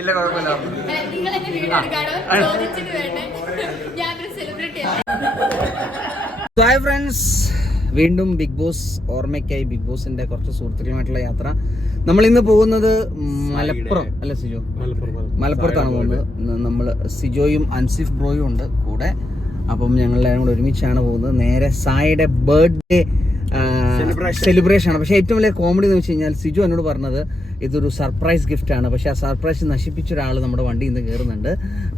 ഇല്ല കുഴപ്പമില്ല. നിങ്ങൾ എന്റെ വീഡിയോ ചോദിച്ചിട്ട് വേണ്ടേ ഞാനൊരു സെലിബ്രിറ്റി ഹായ് ഫ്രണ്ട്സ് വീണ്ടും ബിഗ് ബോസ് ഓർമ്മയ്ക്കായി ബിഗ് ബോസിന്റെ കുറച്ച് സുഹൃത്തുക്കളുമായിട്ടുള്ള യാത്ര. നമ്മൾ ഇന്ന് പോകുന്നത് മലപ്പുറം അല്ല സിജോ? മലപ്പുറത്താണ് പോകുന്നത്. നമ്മൾ സിജോയും അൻസിഫ് ബ്രോയും ഉണ്ട് കൂടെ. അപ്പം ഞങ്ങൾ കൂടെ ഒരുമിച്ചാണ് പോകുന്നത്. നേരെ സായിയുടെ ബർത്ത്ഡേ സെലിബ്രേഷൻ ആണ്. പക്ഷേ ഏറ്റവും വലിയ കോമഡി എന്ന് വെച്ച് കഴിഞ്ഞാൽ സിജു എന്നോട് പറഞ്ഞത് ഇതൊരു സർപ്രൈസ് ഗിഫ്റ്റ് ആണ്. പക്ഷേ ആ സർപ്രൈസ് നശിപ്പിച്ച ഒരാൾ നമ്മുടെ വണ്ടിയിൽ നിന്ന് കയറുന്നുണ്ട്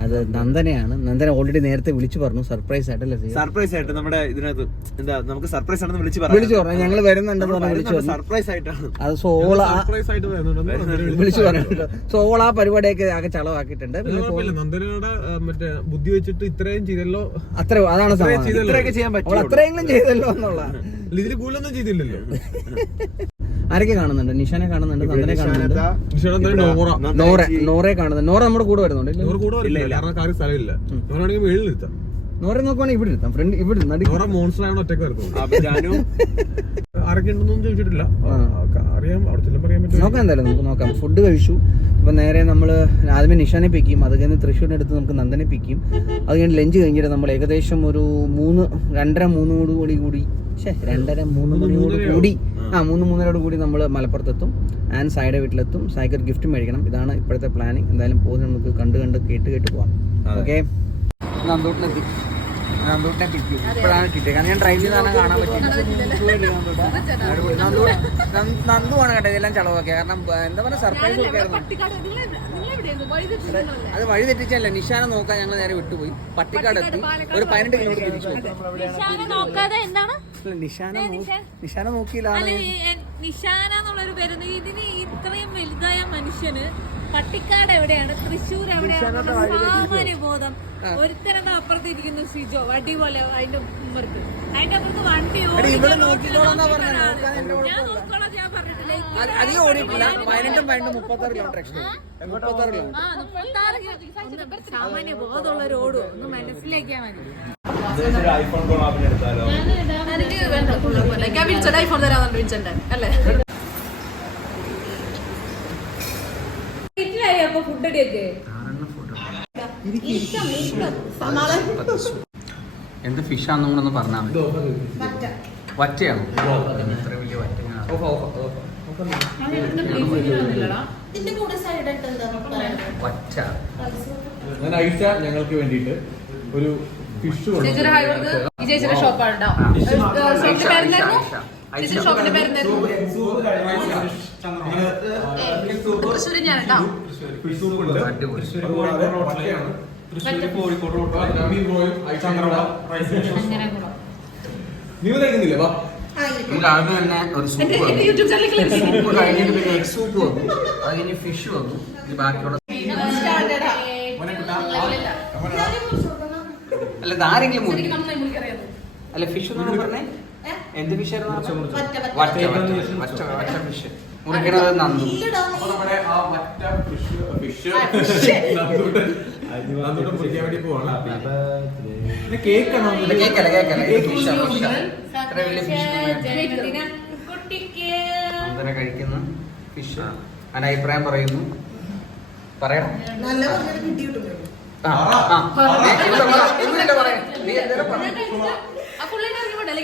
അത് നന്ദനയാണ്. നന്ദന ഓൾറെഡി നേരത്തെ വിളിച്ചു പറഞ്ഞു. സർപ്രൈസ് ആയിട്ടല്ലേ സർപ്രൈസ് ആയിട്ട് നമ്മുടെ ഇതിനകത്ത് എന്താ നമുക്ക് സർപ്രൈസ് ആണെന്ന് വിളിച്ചു പറഞ്ഞു വിളിച്ചു പറഞ്ഞു. ഞങ്ങൾ വരുന്നുണ്ടെന്ന് പറഞ്ഞു വിളിച്ചു സർപ്രൈസ് ആയിട്ടാണ്. അത് സോള സർപ്രൈസ് ആയിട്ട് വിളിച്ചു പറഞ്ഞു. സോള ആ പരിപാടിയൊക്കെ ആകെ ചളവാക്കിയിട്ടുണ്ട്. നന്ദനയുടെ മറ്റേ ബുദ്ധി വെച്ചിട്ട് ഇത്രയും ചെയ്തല്ലോ. അത്ര അതാണ്. ഇത്രയൊക്കെ ചെയ്യാൻ പറ്റും അത്രയെങ്കിലും ചെയ്തല്ലോ എന്നുള്ള ഇതിൽ കൂടുതലൊന്നും ചെയ്തില്ലല്ലോ. ആരൊക്കെ കാണുന്നുണ്ട്? നിഷാനെ കാണുന്നുണ്ട് നന്ദനെ കാണുന്നുണ്ട്. നോറ. നോറ കാണുന്നുണ്ട്. നോറ നമ്മുടെ കൂടെ വരുന്നുണ്ട് ഇല്ലേ? നോറെ നോക്കുവാണെങ്കിൽ ഇവിടെ ഇരുത്താം ഫ്രണ്ട് ഇവിടെ അപ്പൊ ചോദിച്ചിട്ടില്ല. ആ, അറിയാം. അവിടെ ചെല്ലുമ്പോൾ അറിയാൻ പറ്റും. നോക്കാം എന്തായാലും നമുക്ക് നോക്കാം. ഫുഡ് കഴിച്ചു. അപ്പൊ നേരെ നമ്മൾ ആദ്യമേ നിഷാനെ പിക്കും അത് കഴിഞ്ഞ് തൃശ്ശൂരിനെ അടുത്ത് നമുക്ക് നന്ദനെ പിക്കും അത് കഴിഞ്ഞ് ലഞ്ച് കഴിഞ്ഞിട്ട് നമ്മൾ ഏകദേശം ഒരു മൂന്ന് രണ്ടര മൂന്ന് കൂടി കൂടി. കൂടി ഛേ രണ്ടര മൂന്ന് മണിയോട് കൂടി ആ മൂന്ന് മൂന്നരയോട് കൂടി നമ്മൾ മലപ്പുറത്തെത്തും. ആൻഡ് സായിയുടെ വീട്ടിലെത്തും. സായിക്ക് ഒരു ഗിഫ്റ്റ് മേടിക്കണം. ഇതാണ് ഇപ്പോഴത്തെ പ്ലാനിങ് എന്തായാലും പോകുന്നത് നമുക്ക് കണ്ട് കണ്ട് കേട്ട് കേട്ട് പോവാം. ഓക്കെ നന്ദൂട്ടിലെത്തി. നന്ദൂട്ടിനെ പിക്കും ഇപ്പോഴാണ് കിട്ടിയത്. കാരണം ഞാൻ ഡ്രൈവ് ചെയ്താണ് കാണാൻ പറ്റിയത് നന്ദുവാണ് കേട്ടോ ഇതെല്ലാം ചളവാക്കിയ കാരണം എന്താ പറയുക സർപ്രൈസ് ഒക്കെ ആയിരുന്നു? അത് വഴി തെറ്റിച്ചല്ല. നിഷാനെ നോക്കാൻ ഞങ്ങൾ നേരെ വിട്ടുപോയി. പട്ടിക്കാട് എത്തി. ഒരു പതിനെട്ട് കിലോമീറ്റർ തിരിച്ചു പോയി. നിഷാന നിശാന നിഷാനെ നോക്കിയില്ലാണ് നിശാന നിഷാന എന്നുള്ളൊരു പേരുന്ന് ഇതിന് ഇത്രയും വലുതായ മനുഷ്യന് പട്ടിക്കാട് എവിടെയാണ്? തൃശ്ശൂർ എവിടെയാണ്? സാമാന്യ ബോധം ഒരുത്തരം അപ്പുറത്തിരിക്കുന്നു? സിജോ. വടി പോലെ അതിന്റെ ഉമ്മർക്ക്. അതിന്റെ അപ്പുറത്ത് വണ്ടി ഓടിക്കാൻ ഞാൻ നോക്കോളാം ഞാൻ പറഞ്ഞിട്ടില്ല. അത് അധികം ഓടിയിട്ടില്ല. പതിനെട്ടും പതിനെട്ടും മുപ്പത്താറ് കിലോമീറ്റർ മുപ്പത്താറ് സാമാന്യ ഒന്ന് മനസ്സിലാക്കിയാൽ മതി. എനിക്ക് വേണ്ട കുഴപ്പമില്ല. ഞാൻ വിളിച്ചത് ഐഫോൺ അല്ലേ? ഫുഡ് അടിയൊക്കെ എന്ത് ഫിഷാന്നും കൂടെ ഒന്ന് പറഞ്ഞാൽ മതി. വറ്റയാണോ? ഇത്ര വലിയ വറ്റ. ഞാൻ അയച്ച ഞങ്ങൾക്ക് വേണ്ടിയിട്ട് ഒരു ചേച്ചിയുടെ ഹായ് ഈ ചേച്ചിയുടെ ഷോപ്പാണ് കേട്ടോ ഷോപ്പിന്റെ പേരെന്തായിരുന്നു? ചേച്ചിയുടെ ഷോപ്പിന്റെ പേരെന്തായിരുന്നു? തൃശ്ശൂർ ഞാൻ കേട്ടോ കോഴിക്കോട് നീ വാ. നമുക്ക് തന്നെ ഒരു സൂപ്പ് വന്നു. യൂട്യൂബ് ചാനലിൽ സൂപ്പ് കഴിഞ്ഞിട്ട് പിന്നെ എഗ് സൂപ്പ് വന്നു. അത് കഴിഞ്ഞ് ഫിഷ് വന്നു ബാക്കിയുള്ള അല്ല ഇതാരെങ്കിലും മുറി അല്ല ഫിഷ് എന്നാണ് പറഞ്ഞേ എന്ത് ഫിഷ് ആയിരുന്നു വറ്റ വറ്റ ഫിഷ് മുറിക്കണത് നന്ദു. അപ്പൊ നമ്മുടെ ആ വറ്റ ഫിഷ് ഫിഷ് നന്ദൂട്ടൻ നന്ദൂട്ടൻ പൊരിക്കാൻ വേണ്ടി പോവാണ്. പിന്നെ കേക്ക് കേക്കല്ല കേക്കല്ല. ഫിഷ് വലിയ ഫിഷ് കഴിക്കുന്ന. ഫിഷ് അതിന്റെ അഭിപ്രായം പറയുന്നു. പറയണം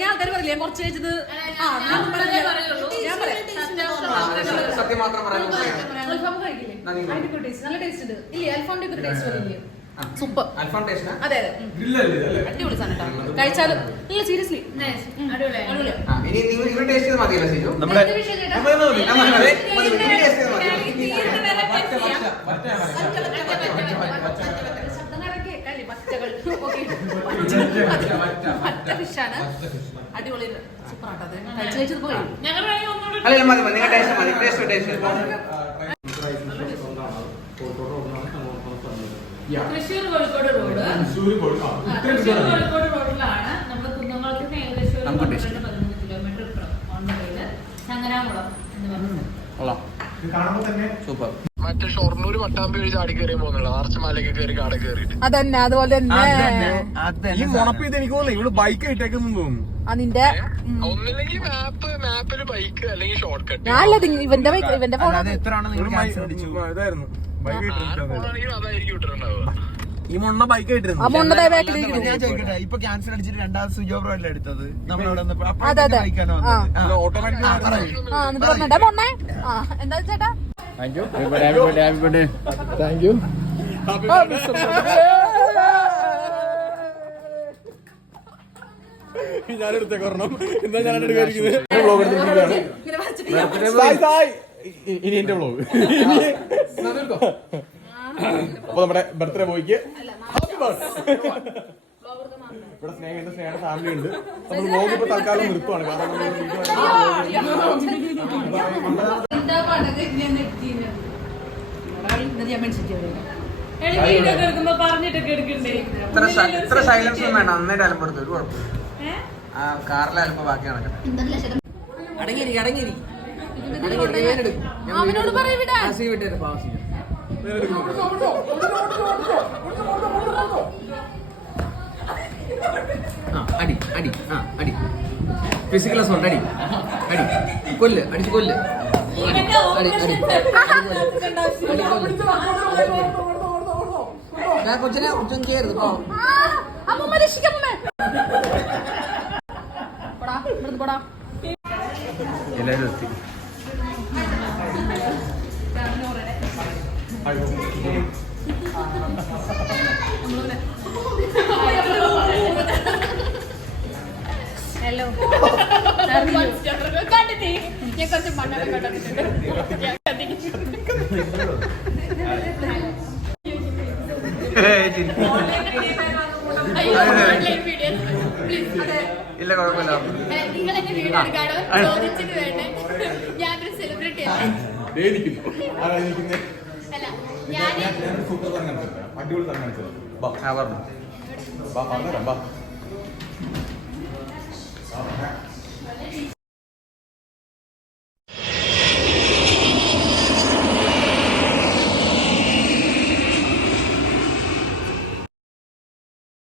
ആൾക്കാർ പറയില്ലേ കുറച്ച് കഴിച്ചത് ആ ഞാൻ പറയുള്ളൂ ഞാൻ പറയാം സത്യം മാത്രം നല്ല ടേസ്റ്റ് ഉണ്ട് ഇല്ലേ അൽഫാമിന്റെ ഒരു ടേസ്റ്റ് ആ. സൂപ്പർ അതെ അതെ ഗ്രില്ലല്ലേ അല്ലേ അടിപൊളി സാധനം കഴിച്ചാലും ഇല്ല സീരിയസ്ലി അടിപൊളി പച്ച ഫിഷാണ് അടിപൊളി സൂപ്പർ ആട്ടോ അത് കഴിച്ചു കഴിച്ചത് പോയി. അല്ല മതി മതി. നിങ്ങൾ ടേസ്റ്റ് മതി. Taste taste Thrissur Kozhikode road Thrissur Kozhikode റോഡിലാണ് നമ്മുടെ കുന്നംകുളത്ത് ഏകദേശം ഒരു പന്ത്രണ്ട് പതിമൂന്ന് കിലോമീറ്റർ ഓൺ ദ വേയിൽ ചങ്ങനാകുളം എന്ന് പറഞ്ഞത് കൊള്ളാം. ഇത് കാണുമ്പോൾ തന്നെ സൂപ്പർ. മറ്റേ ഷൊർണൂര് പട്ടാമ്പി വഴി ചാടി കയറി പോകുന്നില്ല ആർച്ച് മലയൊക്കെ കയറി കാട കയറിയിട്ട് അതന്നെ അതുപോലെ തന്നെ. ഈ മുണപ്പ് ഇത് എനിക്ക് തോന്നുന്നു ഇവിടെ ബൈക്ക് ഇട്ടേക്കുന്നു തോന്നുന്നു. ഒന്നില്ലെങ്കിൽ മാപ്പ് മാപ്പിൽ ബൈക്ക് അല്ലെങ്കിൽ ഷോർട്ട് കട്ട് ഇവന്റെ ബൈക്ക് ഇവന്റെ ഫോൺ ഈ മുണ്ണ ബൈക്ക് ഇപ്പൊ ക്യാൻസൽ അടിച്ചിട്ട് രണ്ടാമത് സുജോ അല്ലേ എടുത്തത്? നമ്മളവിടെ വന്നപ്പോ എന്താ അതെ, അതെ. you. ഓട്ടോമാറ്റിക് ആ, പറയ്. ആ എന്നിട്ട് പറഞ്ഞേ മൊണ്ണേ ആ എന്താ ഞാൻ ഇനി എന്റെ ബ്ലോഗ് അപ്പൊ നമ്മുടെ ബർത്ത്ഡേ ബോയ്ക്ക് ഹാപ്പി ബർത്ത്ഡേ സ്നേഹയുടെ ഫാമിലി ഉണ്ട്. നമ്മൾ വ്ലോഗ് ഇപ്പൊ തൽക്കാലം നിർത്തുവാണ്. കാരണം ഇത്ര സൈലൻസ് ഒന്നും വേണ്ട. നന്നായിട്ട് അലമ്പെടുത്തു ഒരു കുഴപ്പം ആ കാറിലെ അലമ്പ് ബാക്കി നടക്കട്ടെ. അടങ്ങിയിരിക്കും അടങ്ങിയിരിക്കും അവനോട് പറയവിടാ ആ അടി അടി ആ അടി. ഫിസിക്കൽ അസോൾട്ട് അടി അടി. കൊല്ല് അടിച്ച് കൊല്ല്. അടി അടി അടി ഞാൻ കൊച്ചിനെ കൊച്ചും ചെയ്യരുത് പാവം അമ്മ രക്ഷിക്കമ്മേ ഹലോ ഞാൻ കുറച്ച് മണ്ണൊക്കെ ഇല്ല കുഴപ്പമില്ല നിങ്ങൾ എന്റെ വീഡിയോ എടുക്കാണോ ചോദിച്ചിട്ട് വേണ്ടേ ഞാനൊരു സെലിബ്രിറ്റി അല്ല ഞാൻ. അടിപൊളി പറഞ്ഞു.